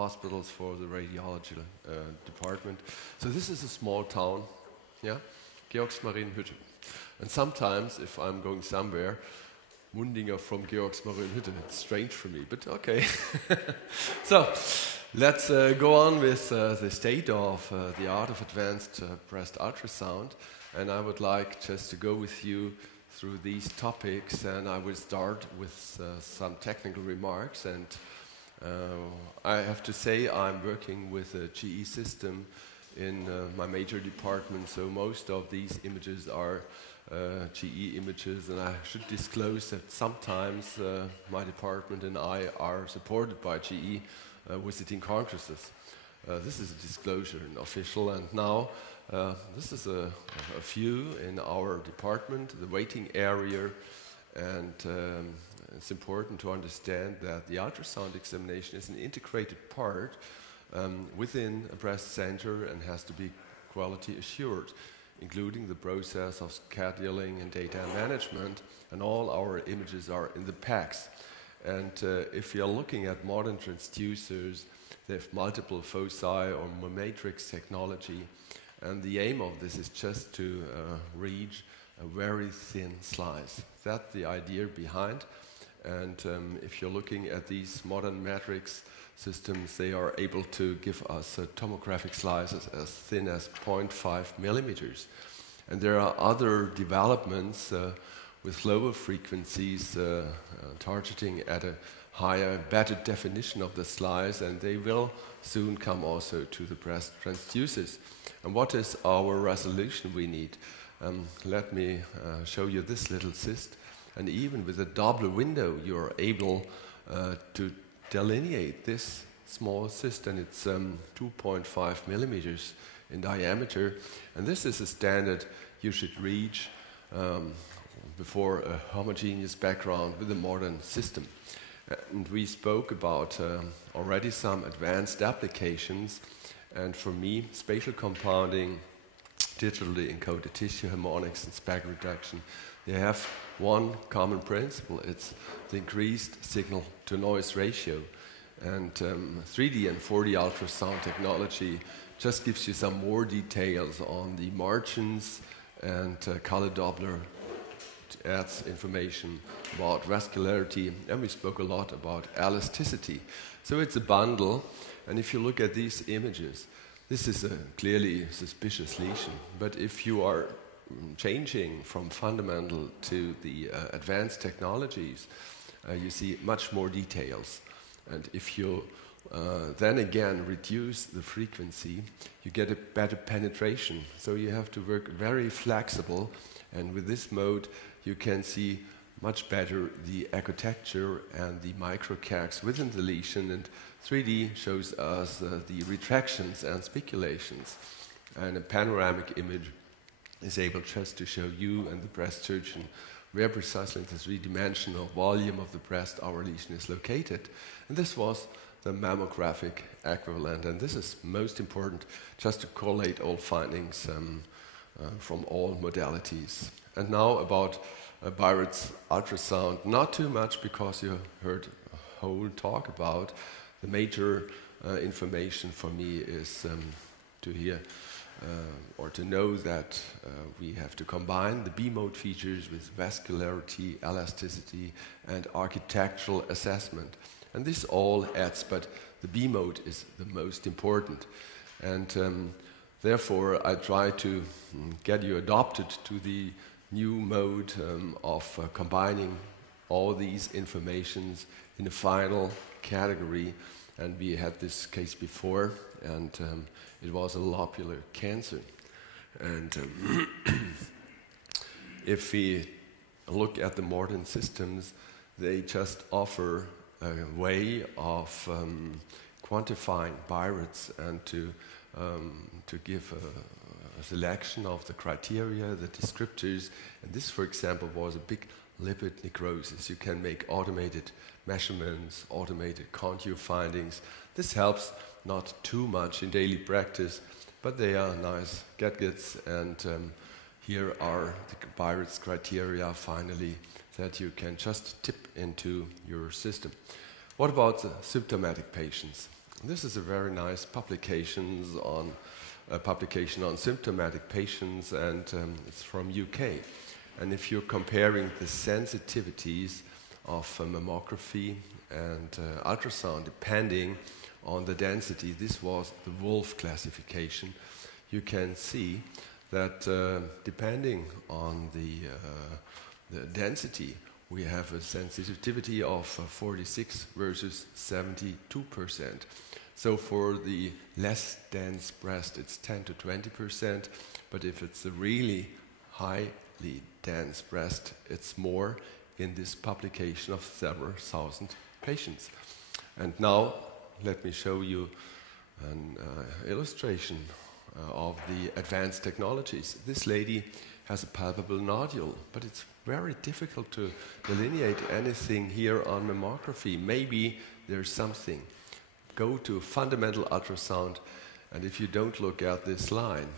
hospitals for the radiology department. So this is a small town, yeah, Georgsmarienhütte. And sometimes, if I'm going somewhere, Mundiger from Georgsmarienhütte, it's strange for me, but okay. So, let's go on with the state of the art of advanced breast ultrasound. And I would like just to go with you through these topics, and I will start with some technical remarks. And I have to say I'm working with a GE system in my major department, so most of these images are GE images, and I should disclose that sometimes my department and I are supported by GE visiting congresses. This is a disclosure, an official, and now this is a view in our department, the waiting area, and it's important to understand that the ultrasound examination is an integrated part within a breast center and has to be quality assured, including the process of scheduling and data management, and all our images are in the packs. And if you're looking at modern transducers, they have multiple foci or matrix technology, and the aim of this is just to reach a very thin slice. That's the idea behind. And if you're looking at these modern matrix systems, they are able to give us tomographic slices as thin as 0.5 millimeters. And there are other developments with lower frequencies targeting at a higher, better definition of the slice, and they will soon come also to the breast transducers. And what is our resolution we need? Let me show you this little cyst. And even with a Doppler window, you're able to delineate this small cyst, and it's 2.5 millimeters in diameter. And this is a standard you should reach before a homogeneous background with a modern system. And we spoke about already some advanced applications, and for me, spatial compounding, digitally encoded tissue harmonics, and spec reduction, they have one common principle. It's the increased signal-to-noise ratio. And 3D and 4D ultrasound technology just gives you some more details on the margins, and color Doppler adds information about vascularity, and we spoke a lot about elasticity. So it's a bundle, and if you look at these images, this is a clearly suspicious lesion. But if you are changing from fundamental to the advanced technologies, you see much more details. And if you then again reduce the frequency, you get a better penetration. So you have to work very flexible, and with this mode you can see much better the architecture and the microcags within the lesion, and 3D shows us the retractions and speculations. And a panoramic image is able just to show you and the breast surgeon where precisely in the three-dimensional volume of the breast our lesion is located. And this was the mammographic equivalent, and this is most important just to collate all findings from all modalities. And now about Biret's ultrasound, not too much because you heard a whole talk about. The major information for me is to hear or to know that we have to combine the B-mode features with vascularity, elasticity, and architectural assessment. And this all adds, but the B-mode is the most important. And therefore, I try to get you adopted to the new mode of combining all these informations in a final category. And we had this case before, and it was a lobular cancer. And if we look at the modern systems, they just offer a way of quantifying Birets and to give a selection of the criteria, the descriptors. And this, for example, was a big lipid necrosis. You can make automated measurements, automated contour findings. This helps not too much in daily practice, but they are nice gadgets, and here are the Biret's criteria finally that you can just tip into your system. What about the symptomatic patients? This is a very nice publication on symptomatic patients, and it's from UK. And if you're comparing the sensitivities of mammography and ultrasound, depending on the density, this was the Wolf classification, you can see that depending on the density, we have a sensitivity of 46 versus 72%. So for the less dense breast, it's 10 to 20%, but if it's a really highly dense breast, it's more in this publication of several thousand patients. And now, let me show you an illustration of the advanced technologies. This lady has a palpable nodule, but it's very difficult to delineate anything here on mammography. Maybe there's something. Go to fundamental ultrasound, and if you don't look at this line,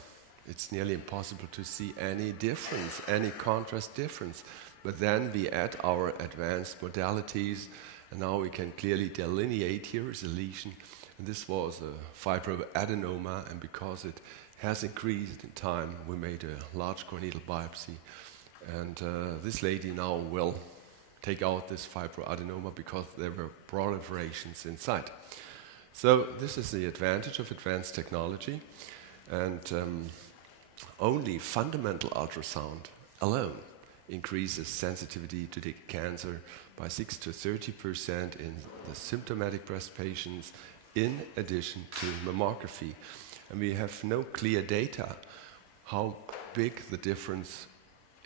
it's nearly impossible to see any difference, any contrast difference. But then we add our advanced modalities, and now we can clearly delineate. Here is a lesion, and this was a fibroadenoma, and because it has increased in time, we made a large core needle biopsy. And this lady now will take out this fibroadenoma because there were proliferations inside. So this is the advantage of advanced technology, and only fundamental ultrasound alone increases sensitivity to detect cancer by 6 to 30% in the symptomatic breast patients, in addition to mammography. And we have no clear data how big the difference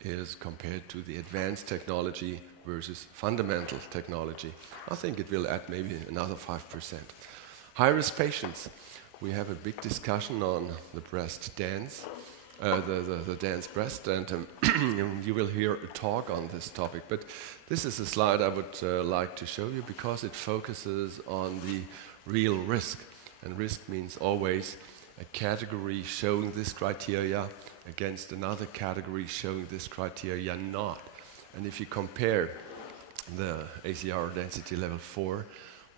is compared to the advanced technology versus fundamental technology. I think it will add maybe another 5%. High-risk patients. We have a big discussion on the breast dance, the dense breast, and you will hear a talk on this topic. But this is a slide I would like to show you because it focuses on the real risk. And risk means always a category showing this criteria against another category showing this criteria not. And if you compare the ACR density level 4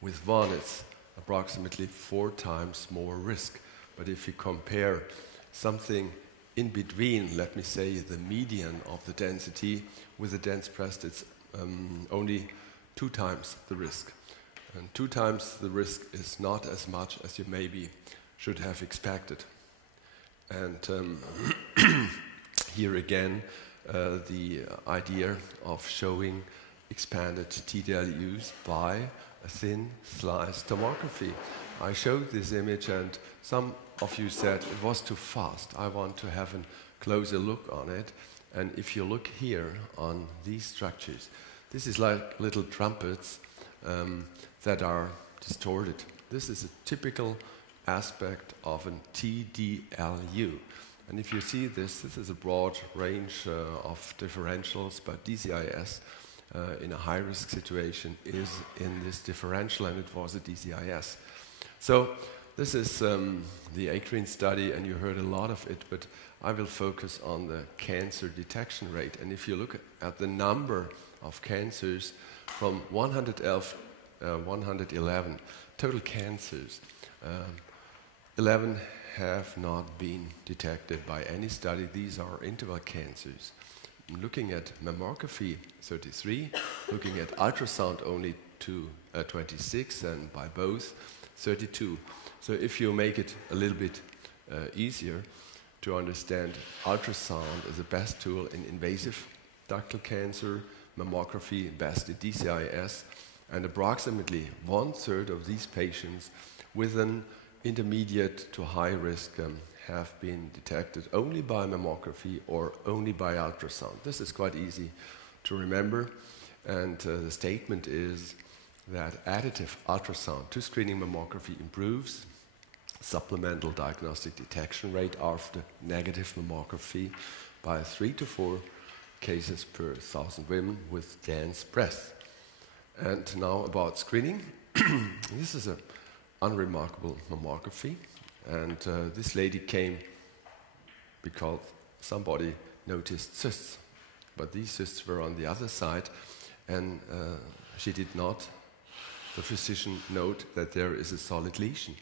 with 1, it's approximately 4 times more risk. But if you compare something in between, let me say the median of the density with a dense breast, it's only 2 times the risk. And 2 times the risk is not as much as you maybe should have expected. And here again, the idea of showing expanded T-values by a thin slice tomography. I showed this image and some of you said it was too fast. I want to have a closer look on it. And if you look here on these structures, this is like little trumpets that are distorted. This is a typical aspect of a TDLU. And if you see this is a broad range of differentials, but DCIS in a high-risk situation is in this differential, and it was a DCIS. So this is the ACRIN study, and you heard a lot of it, but I will focus on the cancer detection rate. And if you look at the number of cancers from 111 total cancers, 11 have not been detected by any study. These are interval cancers. Looking at mammography, 33, looking at ultrasound only 26, and by both, 32. So if you make it a little bit easier to understand, ultrasound is the best tool in invasive ductal cancer, mammography best in DCIS, and approximately 1/3 of these patients with an intermediate to high risk have been detected only by mammography or only by ultrasound. This is quite easy to remember, and the statement is that additive ultrasound to screening mammography improves supplemental diagnostic detection rate after negative mammography by 3 to 4 cases per 1,000 women with dense breasts. And now about screening. This is an unremarkable mammography, and this lady came because somebody noticed cysts, but these cysts were on the other side, and she did not the physician note that there is a solid lesion.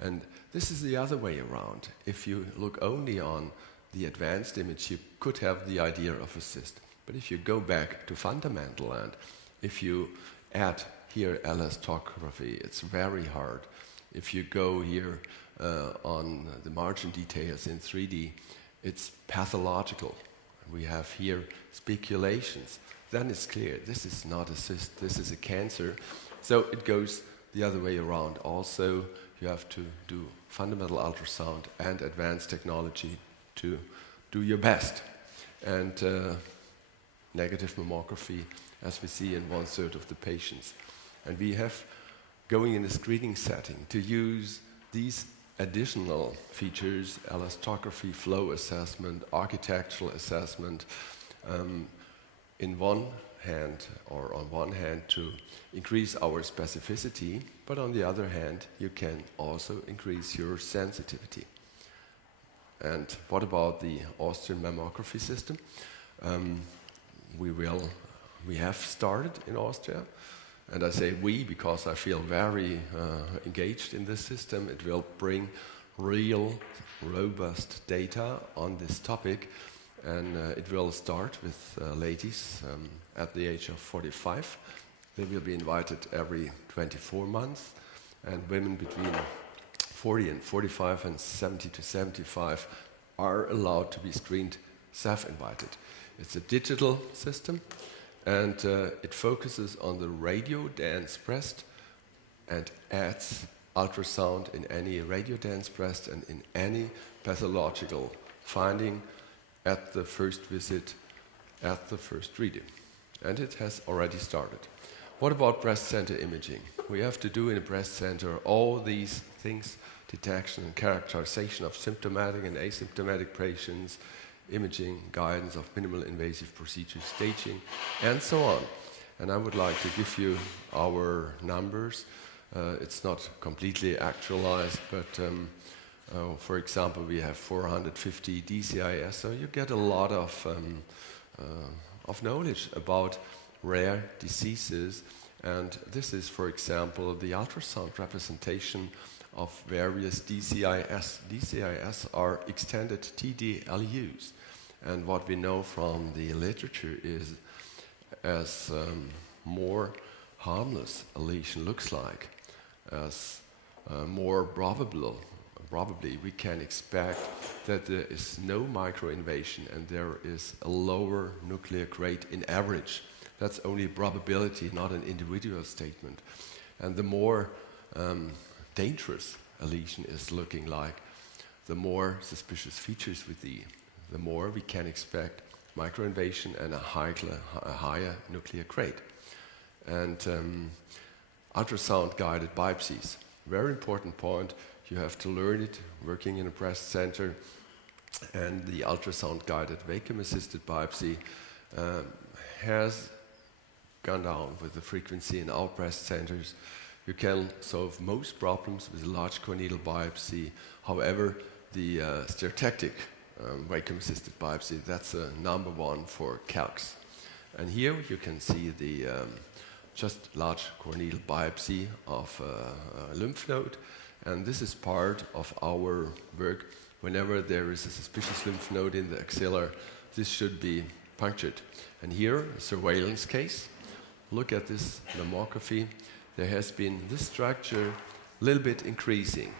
And this is the other way around. If you look only on the advanced image, you could have the idea of a cyst. But if you go back to fundamental and if you add here elastography, it's very hard. If you go here on the margin details in 3D, it's pathological. We have here speculations. Then it's clear, this is not a cyst, this is a cancer. So it goes the other way around. Also, you have to do fundamental ultrasound and advanced technology to do your best. And negative mammography, as we see in 1/3 of the patients. And we have, going in a screening setting, to use these additional features, elastography, flow assessment, architectural assessment, in one hand, or on one hand, to increase our specificity, but on the other hand, you can also increase your sensitivity. And what about the Austrian mammography system? We have started in Austria, and I say we because I feel very engaged in this system. It will bring real, robust data on this topic, and it will start with ladies at the age of 45. They will be invited every 24 months, and women between 40 and 45 and 70 to 75 are allowed to be screened self-invited. It's a digital system, and it focuses on the radio-dense breast and adds ultrasound in any radio-dense breast and in any pathological finding at the first visit, at the first reading. And it has already started. What about breast center imaging? We have to do in a breast center all these things: detection and characterization of symptomatic and asymptomatic patients, imaging, guidance of minimal invasive procedures, staging, and so on. And I would like to give you our numbers. It's not completely actualized, but for example, we have 450 DCIS, so you get a lot of knowledge about rare diseases. And this is, for example, the ultrasound representation of various DCIS. DCIS are extended TDLUs. And what we know from the literature is, as more harmless a lesion looks like, as more probably we can expect that there is no microinvasion and there is a lower nuclear grade in average. That's only a probability, not an individual statement. And the more dangerous a lesion is looking like, the more suspicious features we see, the more we can expect microinvasion and a higher nuclear grade. And ultrasound-guided biopsies, very important point. You have to learn it working in a breast center. And the ultrasound-guided vacuum-assisted biopsy has gone down with the frequency in our breast centers. You can solve most problems with a large core needle biopsy. However, the stereotactic vacuum-assisted biopsy, that's a number one for calcs. And here you can see the just large core needle biopsy of a lymph node. And this is part of our work. Whenever there is a suspicious lymph node in the axilla, this should be punctured. And here, a surveillance case. Look at this mammography. There has been this structure a little bit increasing.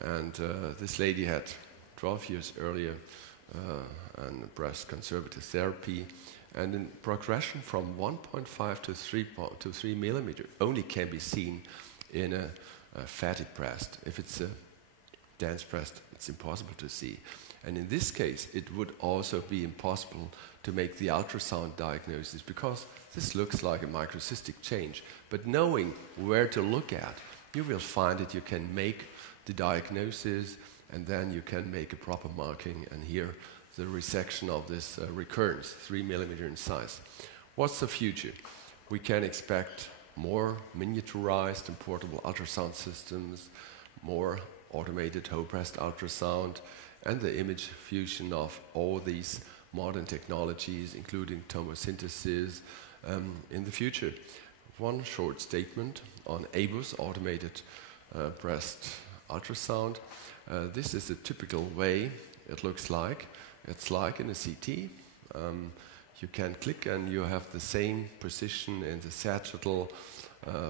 And this lady had 12 years earlier and breast conservative therapy. And in progression from 1.5 to 3 millimeter only can be seen in a fatty breast. If it's a dense breast, it's impossible to see. And in this case, it would also be impossible to make the ultrasound diagnosis because this looks like a microcystic change. But knowing where to look at, you will find that you can make the diagnosis and then you can make a proper marking. And here, the resection of this recurrence, 3 millimeter in size. What's the future? We can expect more miniaturized and portable ultrasound systems, more automated whole breast ultrasound, and the image fusion of all these modern technologies, including tomosynthesis, in the future. one short statement on IBUS, automated breast ultrasound. This is a typical way it looks like. It's like in a CT. You can click and you have the same position in the sagittal,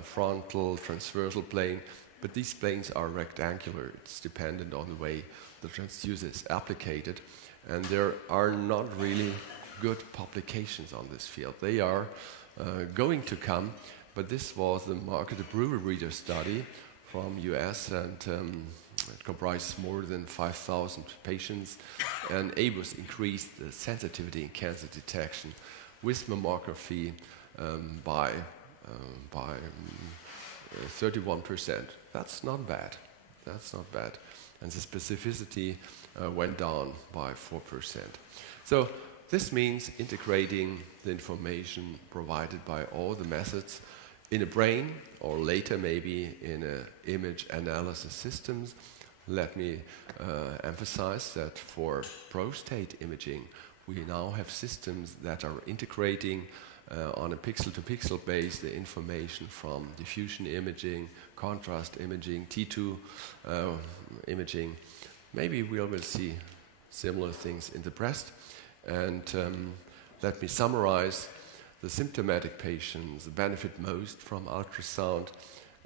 frontal, transversal plane, but these planes are rectangular. It's dependent on the way the transducer is applied, and there are not really good publications on this field. They are going to come, but this was the market approval reader study from US, and it comprised more than 5,000 patients, and IBUS increased the sensitivity in cancer detection with mammography by 31%. That's not bad. That's not bad. And the specificity went down by 4%. So this means integrating the information provided by all the methods in a brain, or later maybe in image analysis systems. Let me emphasize that for prostate imaging, we now have systems that are integrating on a pixel-to-pixel base the information from diffusion imaging, contrast imaging, T2 imaging. Maybe we will see similar things in the breast. And let me summarize. The symptomatic patients benefit most from ultrasound,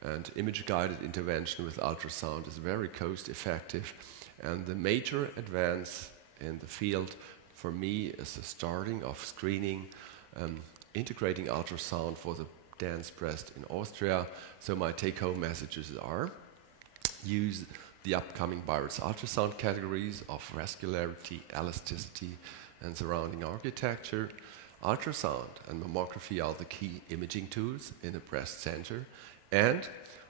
and image-guided intervention with ultrasound is very cost-effective. And the major advance in the field for me is the starting of screening, integrating ultrasound for the dense breast in Austria. So my take-home messages are: use the upcoming IBUS ultrasound categories of vascularity, elasticity, and surrounding architecture. Ultrasound and mammography are the key imaging tools in a breast center, and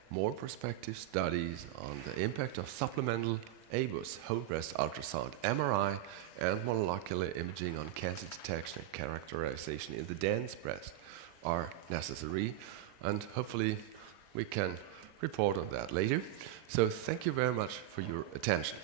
more prospective studies on the impact of supplemental IBUS, whole breast ultrasound, MRI, and molecular imaging on cancer detection and characterization in the dense breast are necessary, and hopefully we can report on that later. So thank you very much for your attention.